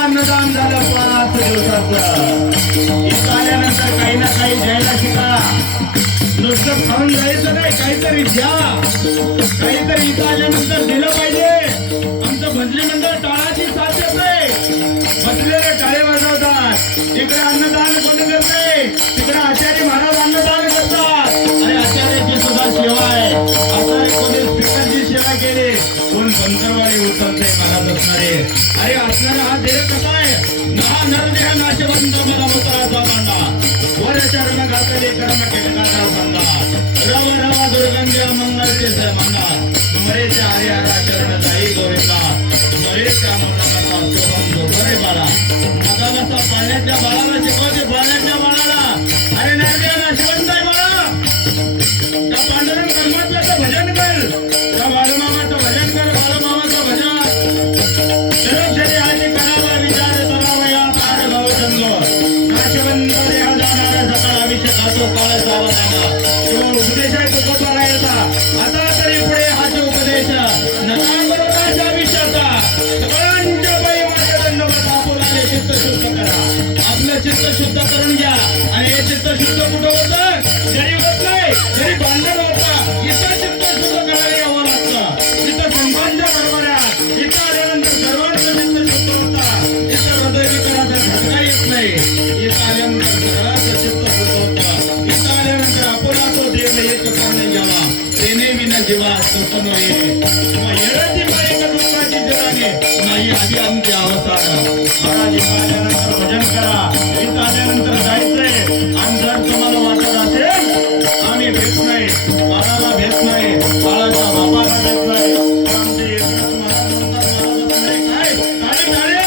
अन्नदान झालं 5 दिवसाचं. इथं आल्यानंतर काही ना काही द्यायला शिका. नुसतं खाऊन जायचं नाही, काहीतरी द्या. काहीतरी इथं आल्यानंतर दिलं पाहिजे. आमचं भजनी मंडळ टाळाची साथ देते. बसलेले टाळे वाजवतात. इकडे अन्नदान कोणी करते, तिकडे आचार्य महाराज अन्नदान करतात. आणि आचार्याची सुद्धा सेवा आहे. आचार्य कोणी स्पीकरची सेवा केली, कोण शंकरवाडी उचलते महाराज असणारे. अरे असणारा हा देव कसा आहे. ना नरदेह नाशवंत मला उतराचा मांडा. वर चरण घातले कर्म केटकाचा सांगा. रव रवा दुर्गंध मंगलचे मांडा. मरेच्या हरिहरा चरण जाई गोविंदा. मरेच्या मंगलाचा शोभम जोडरे बाळा. नकालाचा पाण्याच्या बाळाला शिकवते पाण्याच्या बाळाला. अरे नरदेह नाशवंत आहे बाळा. त्या पांडुरंग परमात्म्याचं भजन कर. त्या बाळूमामाचं भजन कर. बाळूमामाचं भजन शरीर आधी करावा विचार करावा. या पार भवचंद्र नाशवंत देह जाणारा सकाळ अभिषेकातो काळ सावधाना. तो उपदेश आहे तुकोबारायाचा. आता तरी पुढे हाच उपदेश नका करू नाश अभिषेका. सगळ्यांच्या पायी माझ्या दंडवत आपुलाने चित्त शुद्ध करा. आपलं चित्त शुद्ध करून घ्या. आणि हे चित्त शुद्ध कुठं होतं, जरी होत नाही तरी भांडण होतं. इथं चित्त शुद्ध करायला यावं लागतं. इथं संतांच्या बरोबऱ्यात इथं आल्यानंतर सर्वांचं चित्त शुद्ध होतं. इथं हृदय विकाराचा झटका येत नाही. इथं आल्यानंतर सर्वांचं चित्त शुद्ध होतं. इथं आल्यानंतर आपुला तो देव एक करून घ्यावा. तेने विना जीवा सुख नये. किंवा येण्याची माई का दुःखाची जगाने नाही आधी आमची अवसान. महाराज इथं आल्यानंतर भजन करा. इथं आल्यानंतर जायचंय. आणि जर तुम्हाला वाटत असेल आम्ही भेट नाही, बाळाला भेट नाही, बाळाच्या बापाला भेट नाही, तर आमचे एकनाथ महाराज म्हणतात महाराज नाही काय काळे काळे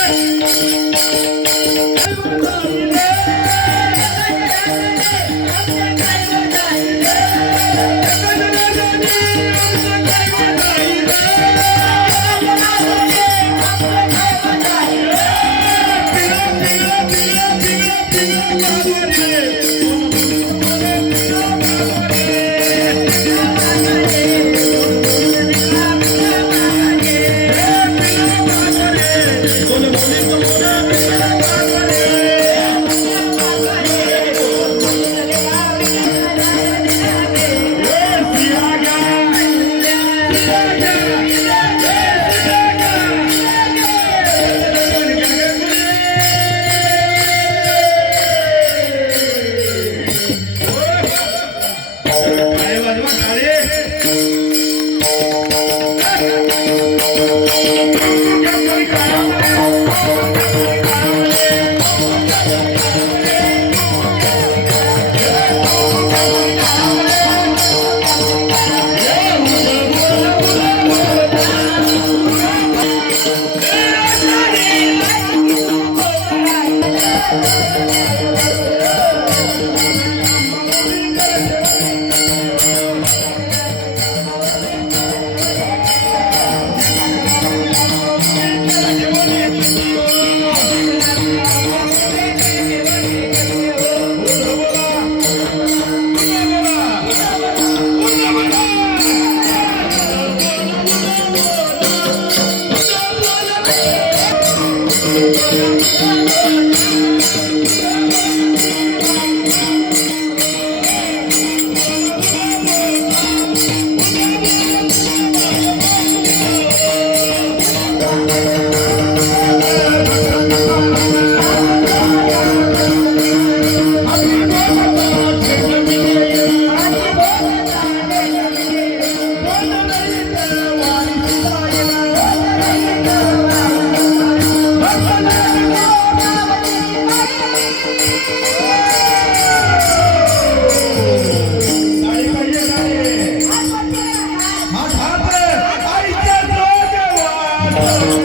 Oh